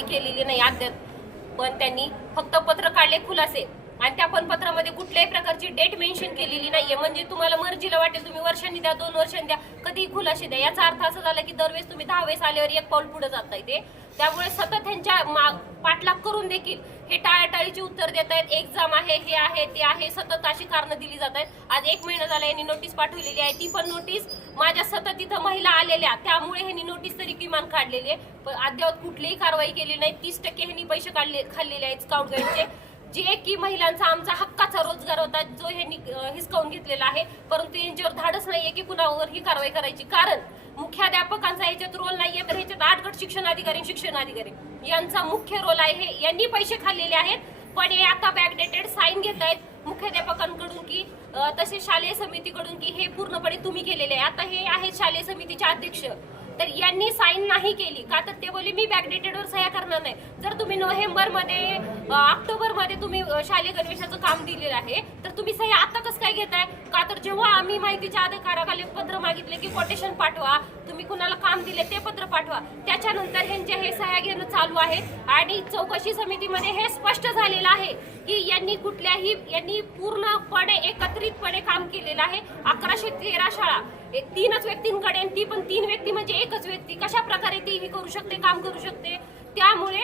कारवाई केलेली नाही अद्याप पण त्यांनी फक्त पत्र काढले खुलासे. आणि त्या पण पत्रामध्ये कुठल्याही प्रकारची डेट मेन्शन केलेली नाहीये. म्हणजे तुम्हाला मर्जीला वाटेल तुम्ही वर्षांनी द्या दोन वर्षांनी द्या कधी खुलासे द्या. याचा अर्थ असा झाला की दरवेळेस तुम्ही दहा वेळेस आल्यावर एक पाऊल पुढे जाताय ते. त्यामुळे सतत त्यांच्या माग पाठलाग करून देखील हे टाळाटाळीची उत्तर देत आहेत एक्झाम आहे हे आहे ते आहे. सतत अशी कारणं दिली जात आहेत आज एक महिना झाला यांनी नोटीस पाठवलेली आहे. ती पण नोटीस माझ्या सतत इथं महिला आलेल्या. त्यामुळे ह्यांनी नोटीस तरी विमान काढलेले पण अद्याप कुठलीही कारवाई केली नाही. तीस टक्के ह्यांनी पैसे काढले खाल्लेले आहेत स्काउट गाईडचे जे की महिलांचा आमचा हक्काचा रोजगार होता जो ह्यांनी हिसकावून घेतलेला आहे. परंतु यांच्यावर धाडस नाहीये की कुणावर ही कारवाई करायची. कारण मुख्याध्यापकांचा याच्यात रोल नाहीये तर ह्याच्यात आठ गट शिक्षण अधिकारी शिक्षण अधिकारी. यांचा मुख्य रोल आहे. हे यांनी पैसे खाल्लेले आहेत पण हे आता बॅकडेटेड साईन घेत आहेत मुख्याध्यापकांकडून की तसेच शालेय समितीकडून की हे पूर्णपणे तुम्ही केलेले आहे. आता हे आहेत शालेय समितीचे अध्यक्ष. तर यांनी साईन नाही केली. का तर ते बोलले मी बॅकडेटेडवर सह्या करणार नाही. जर तुम्ही नोव्हेंबरमध्ये ऑक्टोबरमध्ये तुम्ही शालेय गणवेशाचं काम दिलेलं आहे तर तुम्ही सह्या आता कसं काय घेताय? का तर जेव्हा आम्ही माहितीच्या अधिकाराखाली पत्र मागितले की कोटेशन पाठवा तुम्ही कुणाला काम दिले ते पत्र पाठवा. त्याच्यानंतर ह्यांचे हे सह्या घेणं चालू आहे. आणि चौकशी समितीमध्ये हे स्पष्ट झालेलं आहे की यांनी कुठल्याही यांनी पूर्णपणे एकत्रितपणे काम केलेलं आहे. अकराशे तेरा शाळा. हे तीनच व्यक्तींकडे आणि ती पण तीन व्यक्ती म्हणजे एकच व्यक्ती. कशा प्रकारे ती हे करू शकते काम करू शकते? त्यामुळे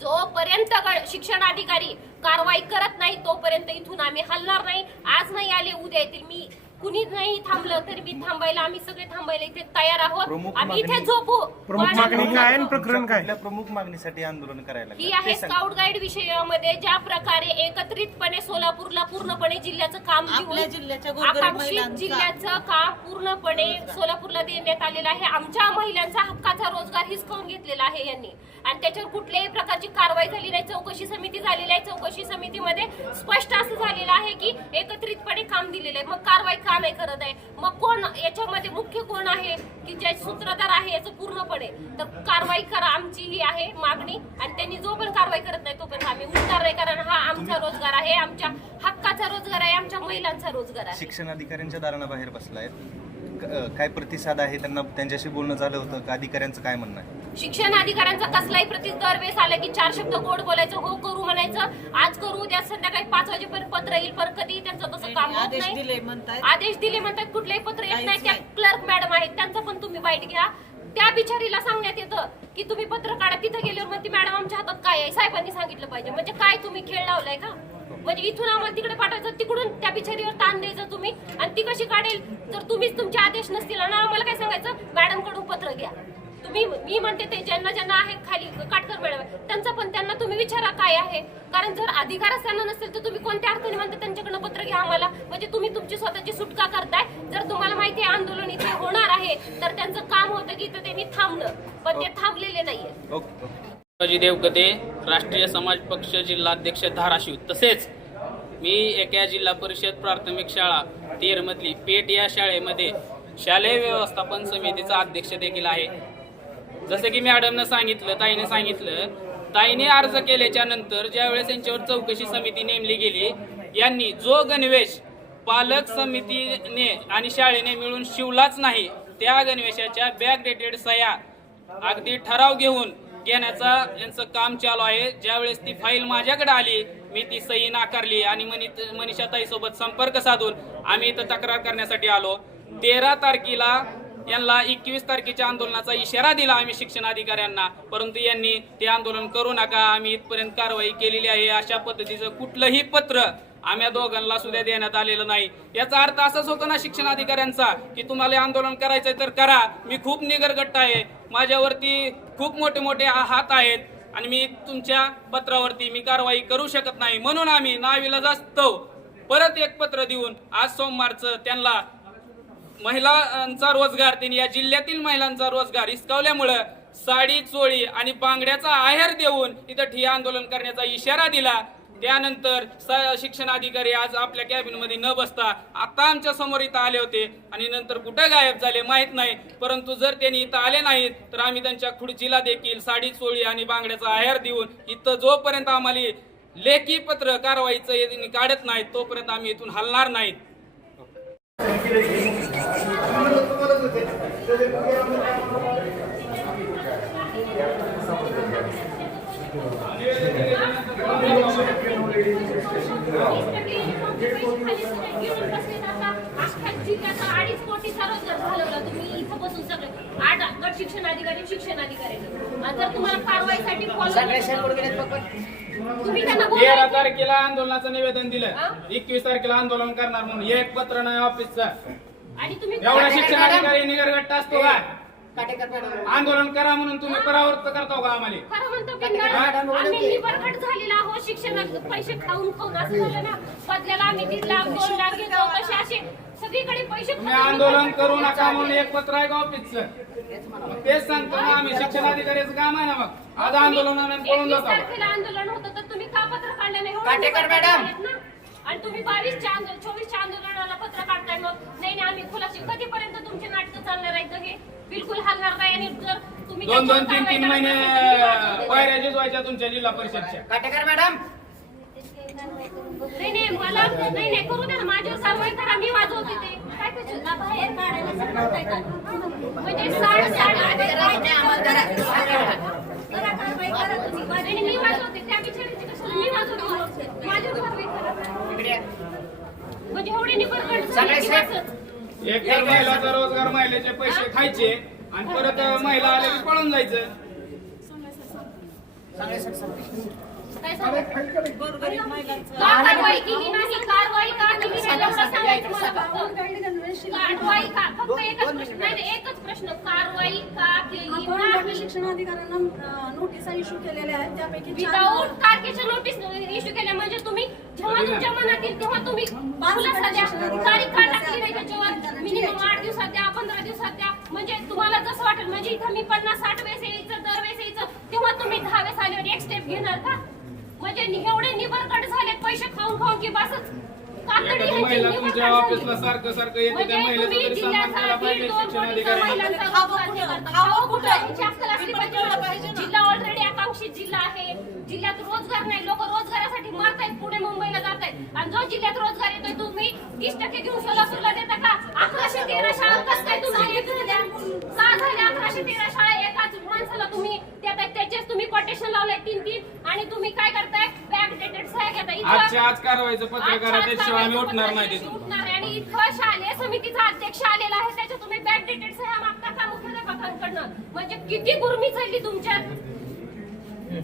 जोपर्यंत शिक्षण अधिकारी कारवाई करत नाही तोपर्यंत इथून आम्ही हलणार नाही. आज नाही आले उद्या येतील. मी कुणी नाही थांबलं तरी मी थांबायला आम्ही सगळे थांबायला इथे तयार आहोत. प्रमुख आम्ही इथे मागणी- झोपू. प्रमुख मागणी काय आणि प्रकरण काय? प्रमुख मागणीसाठी आंदोलन करायला ही लागलं? आहे ते सांगा. स्काउट गाईड विषयामध्ये ज्या प्रकारे एकत्रितपणे सोलापूरला पूर्णपणे जिल्ह्याचं काम आपल्या देऊन जिल्ह्याच्या गोरगरीब आकांक्षित महिलांचा- जिल्ह्याचं काम पूर्णपणे सोलापूरला देण्यात आलेलं आहे. आमच्या महिलांचा हक्काचा रोजगार हिसकावून घेतलेला आहे यांनी. आणि त्याच्यावर कुठल्याही प्रकारची कारवाई झाली नाही. चौकशी समिती झालेली आहे. चौकशी समितीमध्ये स्पष्ट असं झालेलं आहे की एकत्रितपणे काम दिलेलं आहे. मग कारवाई का नाही करत आहे मग कोण याच्यामध्ये मुख्य कोण आहे? की जे सूत्रधार आहे याचं पूर्णपणे. तर कारवाई करा आमची ही आहे मागणी. आणि त्यांनी जो पण कारवाई करत नाही तोपर्यंत आम्ही उठणार नाही कारण हा आमचा रोजगार आहे आमच्या हक्काचा रोजगार आहे आमच्या महिलांचा रोजगार आहे. शिक्षण अधिकाऱ्यांच्या दारानं बाहेर बसलाय क- अ, काय प्रतिसाद आहे त्यांना त्यांच्याशी बोलणं झालं होतं? का अधिकाऱ्यांचं काय म्हणणं आहे? शिक्षण अधिकाऱ्यांचा कसलाही प्रति दरवेळेस आला की चार शब्द गोड बोलायचं हो करू म्हणायचं. उद्या संध्याकाळी पाच वाजेपर्यंत पत्र येईल. पण कधी त्यांचं तसं काम होत आदेश नाही. दिले आदेश दिले म्हणतात कुठलेही पत्र येत काहीच नाही. त्या नाही. क्लर्क मॅडम आहेत त्यांचं पण तुम्ही वाईट घ्या. त्या बिचारीला सांगण्यात येतं की तुम्ही पत्र काढा. तिथं गेल्यावर म्हणते मॅडम आमच्या हातात काय आहे? साहेबांनी सांगितलं पाहिजे. म्हणजे काय तुम्ही खेळ लावलाय का? म्हणजे इथून आम्हाला तिकडे पाठवायचं तिकडून त्या बिचारीवर ताण द्यायचं तुम्ही. आणि ती कशी काढेल? जर तुम्हीच तुमचे आदेश नसतील ना आम्हाला काय सांगायचं? मॅडमकडून पत्र घ्या. तुम्ही मी म्हणते ते ज्यांना ज्यांना आहे खाली काटकर मॅडम त्यांचा पण त्यांना तुम्ही विचारा काय आहे. कारण जर अधिकार असताना नसेल तर तुम्ही कोणत्या अर्थाने म्हणता त्यांच्याकडनं पत्र घ्या आम्हाला? म्हणजे तुम्ही तुमची स्वतःची सुटका करताय. जर तुम्हाला माहिती आहे आंदोलन इथे होणार आहे तर त्यांचं काम होतं की इथं त्यांनी थांबलं पण ते थांबलेले नाहीये. शिवाजी देवगते राष्ट्रीय समाज पक्ष जिल्हाध्यक्ष धाराशिव. तसेच मी एका जिल्हा परिषद प्राथमिक शाळा तेरमधली पेट या शाळेमध्ये शालेय व्यवस्थापन समितीचा अध्यक्ष देखील आहे. जसं की मॅडमनं सांगितलं ताईने सांगितलं ताईने अर्ज केल्याच्यानंतर ज्यावेळेस त्यांच्यावर चौकशी समिती नेमली गेली यांनी जो गणवेश पालक समितीने आणि शाळेने मिळून शिवलाच नाही त्या गणवेशाच्या बॅक डेटेड सह्या अगदी ठराव घेऊन घेण्याचा यांचं काम चालू आहे. ज्यावेळेस ती फाईल माझ्याकडे आली मी ती सही नाकारली आणि मनी- संपर्क साधून आम्ही इथं तक्रार करण्यासाठी आलो. तेरा तारखेला यांना एकवीस तारखेच्या आंदोलनाचा इशारा दिला आम्ही शिक्षण अधिकाऱ्यांना. परंतु यांनी ते आंदोलन करू नका आम्ही इथपर्यंत कारवाई केलेली आहे. अशा पद्धतीचं कुठलंही पत्र आम्ही दोघांना सुद्धा देण्यात आलेलं नाही. याचा अर्थ असाच होतो ना शिक्षण अधिकाऱ्यांचा की तुम्हाला आंदोलन करायचंय तर करा. मी खूप निगरगट्ट आहे. माझ्यावरती खूप मोठे मोठे हात आहेत आणि मी तुमच्या पत्रावरती मी कारवाई करू शकत नाही. म्हणून आम्ही नाविला जास्त परत एक पत्र देऊन आज सोमवारचं त्यांना महिलांचा रोजगार त्यांनी या जिल्ह्यातील महिलांचा रोजगार हिसकावल्यामुळं साडी चोळी आणि बांगड्याचा आहेर देऊन इथं ठिया आंदोलन करण्याचा इशारा दिला. त्यानंतर शिक्षण अधिकारी आज आपल्या कॅबिनमध्ये न बसता आता आमच्यासमोर इथं आले होते. आणि नंतर कुठं गायब झाले माहीत नाही. परंतु जर त्यांनी इथं आले नाहीत तर आम्ही त्यांच्या खुर्चीला देखील साडी चोळी आणि बांगड्याचा आहेर देऊन इथं जोपर्यंत आम्हाला लेखी पत्र कारवाईचं त्यांनी काढत नाहीत तोपर्यंत आम्ही इथून हलणार नाहीत. अडीच कोटीचा रोजगार घालवला तुम्ही इथं बसून सगळे आठ गट शिक्षण अधिकारी शिक्षण अधिकारी जर तुम्हाला तेरा तारखेला आंदोलनाचं निवेदन दिलं एकवीस तारखेला आंदोलन करणार म्हणून. एक पत्र नाही ऑफिसचं. आणि तुम्ही एवढा शिक्षण अधिकारी निगरगट्टा असतो का? आंदोलन करा म्हणून तुम्ही परावृत्त करतो का आम्हाला. खरं म्हणतो बिंदास आम्ही निबरकट झालेला आहोत शिक्षणात पैसे खाऊन खाऊन असं झालं ना बदल्याला आम्ही दीड लाख दोन लाख घेतो कसे असे सगळीकडे पैसे तुम्ही खाऊन आंदोलन करू नका म्हणून. एक पत्र आहे का ऑफिसचं मग तेच सांगतो ना आम्ही शिक्षण अधिकाऱ्याचं काम आहे ना मग. आज आंदोलनाने पळून एकवीस जातो. तारखेला आंदोलन होतं तर तुम्ही का पत्र काढलं नाही? एवढं काटेकर निबरकट मॅडम. झालेत ना? आणि तुम्ही बावीसच्या आंदोलन चोवीसच्या आंदोलनाला पत्र काढताय मग नाही नाही आम्ही खुलाशी कधीपर्यंत तुमचे नाटक चालणार आहेत हे बिलकुल हलणार नाही आणि जर तुम्ही दोन दोन तीन तीन महिने पायऱ्या जिजवायच्या तुमच्या जिल्हा परिषदच्या काटेकर मॅडम नाही नाही मला नाही नाही करू दे ना माझ्यावर कारवाई करा मी वाजवते ते काय त्याच्यात? ना बाहेर काढायला सांगताय का? म्हणजे साठ साठ करा कारवाई करा तुम्ही नाही, मी वाजवते त्या बिचारीची कशाला मी वाजवते माझ्यावर कारवाई करा म्हणजे. एक तर महिलाचा रोजगार महिलेचे पैसे खायचे आणि परत महिला आले की पळून जायचं. काय सांगू? का कारवाई केली नाही कारवाई का केली नाही सांगायचं मला. कारवाई का? फक्त एकच प्रश्न नाही नाही, एकच प्रश्न. कारवाई का केली आपण नाही? नोटिसा इश्यू केलेल्या आहेत. त्यापैकी विदाऊट नोटीस इश्यू केल्या म्हणजे तुम्ही जेव्हा तुमच्या मनात येईल तेव्हा तुम्ही खुलासा द्या. तारीख का टाकली नाही त्याच्यावर मिनिमम आठ दिवसात द्या पंधरा दिवसात द्या. म्हणजे तुम्हाला जसं वाटेल म्हणजे इथं मी पन्नास साठ वेळेस यायचं दर वेळेस यायचं तेव्हा तुम्ही दहा वेळेस आल्यावर एक स्टेप घेणार का? म्हणजे एवढे निबरकट झाले पैसे खाऊन खाऊन की बसच. एखादी ह्यांची महिला निबरकट तुमच्या झाली. ऑफिसला सारखं सारखं येते त्या म्हणजे महिलेचा तुम्ही तरी सन्मान जिल्ह्याचा केला पाहिजे दीड दोन शिक्षण कोटीचा अधिकाऱ्यांना महिलांचा खावं रोजगार कुठं? करता. खावं खावं कुठं? कुठं? याची अक्कल असली मी पण कळलं पाहिजे पाहिजे ना. जिल्हा ऑलरेडी आकांक्षित जिल्हा आहे जिल्ह्यात रोजगार नाही लोक रोजगारासाठी मरतायत पुढे मुंबईला जात आहेत आणि जो जिल्ह्यात रोजगार येतोय तुम्ही तीस टक्के घेऊन सोलापूरला देता का अकराशे तेरा शाळा कसं काय तुम्हाला सहा झाल्या अकराशे तेरा शाळा एकाच माणसाला तुम्ही देत आहेत त्याचेच तुम्ही कोटेशन लावलंय तीन तीन. आणि तुम्ही काय करताय? बॅक डेटेड सह्या घेताय. इथं- आजच्या आज कारवाईचं पत्र आजच्या करा त्याशिवाय आम्ही उठणार नाही तिथून. उठणार आहे. आणि इथं शालेय समितीचा अध्यक्ष आलेला आहे. त्याच्या तुम्ही बॅक डेटेड सह्या मागता का मुख्याध्यापकांकडनं? म्हणजे किती गुरमी चालली तुमच्यात?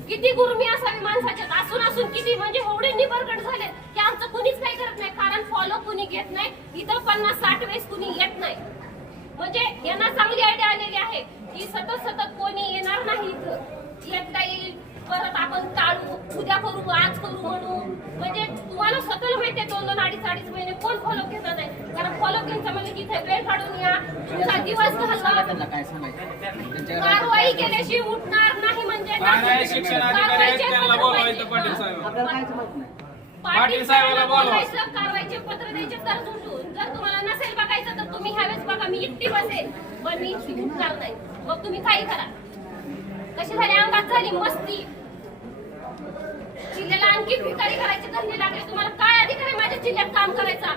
किती गुरमी असावी माणसाच्यात? असून असून किती? म्हणजे एवढे निबरगट झाले की आमचं कुणीच काही करत नाही. कारण फॉलो कुणी घेत नाही. इथं पन्नास साठ वेळेस कुणी येत नाही. म्हणजे यांना चांगली आयडिया आलेली आहे. की सतत सतत कोणी येणार नाही इथं. एकदा येईल. परत आपण टाळू. उद्या करू आज करू म्हणून म्हणजे तुम्हाला स्वतःला माहिती आहे दोन दोन अडीच अडीच महिने. कोण फॉलो घेणार नाही? कारण फॉलो घ्यायचं म्हणजे की इथे वेळ काढून या. तुमचा दिवस घालवा. काय सांगायचं? कारवाई केल्याशी उठणार नाही म्हणजे. नाही, शिक्षण अधिकारी आहेत, कारवाईचे त्यांना पत्र बोलवायचं पाहिजे. पाटील साहेब. आपल्याला काहीच माहीत नाही. पाटील पाटील साहेबाला साहेबांना बोलवा. बोलायचं, कारवाईचे पत्र द्यायचे तर उठून. जर तुम्हाला नसेल बघायचं तर तुम्ही ह्यावेळेस बघा. मी एकटी बसेल. पण मी उठणार नाही. मग तुम्ही काही करा. कशी झाली अंगात? झाली मस्ती. जिल्ह्याला आणखी भिकारी करायचे धंदे लागले तुम्हाला काय अधिकार आहे माझ्या जिल्ह्यात काम करायचा?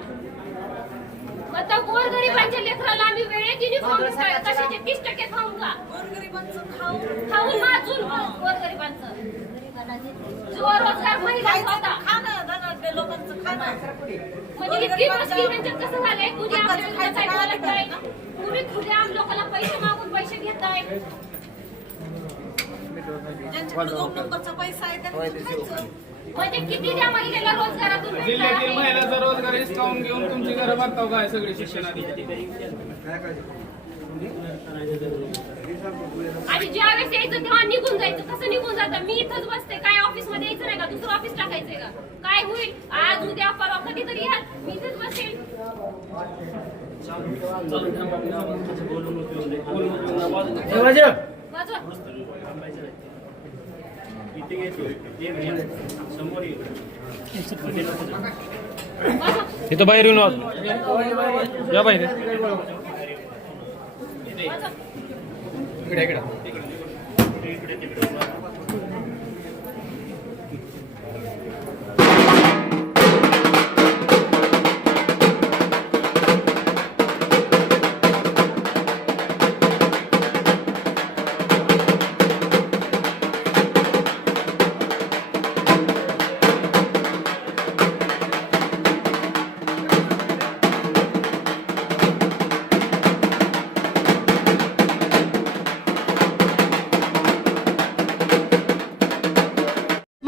आता गोरगरिबांच्या लेकराला आम्ही वेळेत युनिफॉर्म देतोय कशाचे तीस टक्के खाऊन का गोरगरिबांचं खाऊ खाऊन वाचून गोरगरिबांचं. जो रोजगार महिला होता खाणं धनाढ्य लोकांचं खाणं म्हणजे इतकी मस्ती त्यांच्यात कसं झालंय? कुणी आपल्या विरुद्ध काही बोलत नाही कुणी खुलेआम लोकांना पैसे मागून पैसे घेत आहे ज्यांच्याकडे दोन नंबरचा पैसा आहे त्यांनी खायचं. म्हणजे किती त्या महिलेला रोजगारातून भेटणार जिल्ह्यातील? महिलाचा रोजगार हिसकावून घेऊन तुमची घरं बघताव काय सगळे शिक्षण अधिकारी आणि ज्या वेळेस यायचं तेव्हा निघून जायचं. कसं निघून जातं? मी इथंच बसते काय ऑफिसमध्ये यायचं नाही का? दुसरं ऑफिस टाकायचंय का? काय होईल? आज उद्या परवा कधीतरी याल. मी इथंच बसेल. वाजवा. मिटिंग समोर येईल इथं बाहेर येऊन या बाहेर. इकडे इकडे.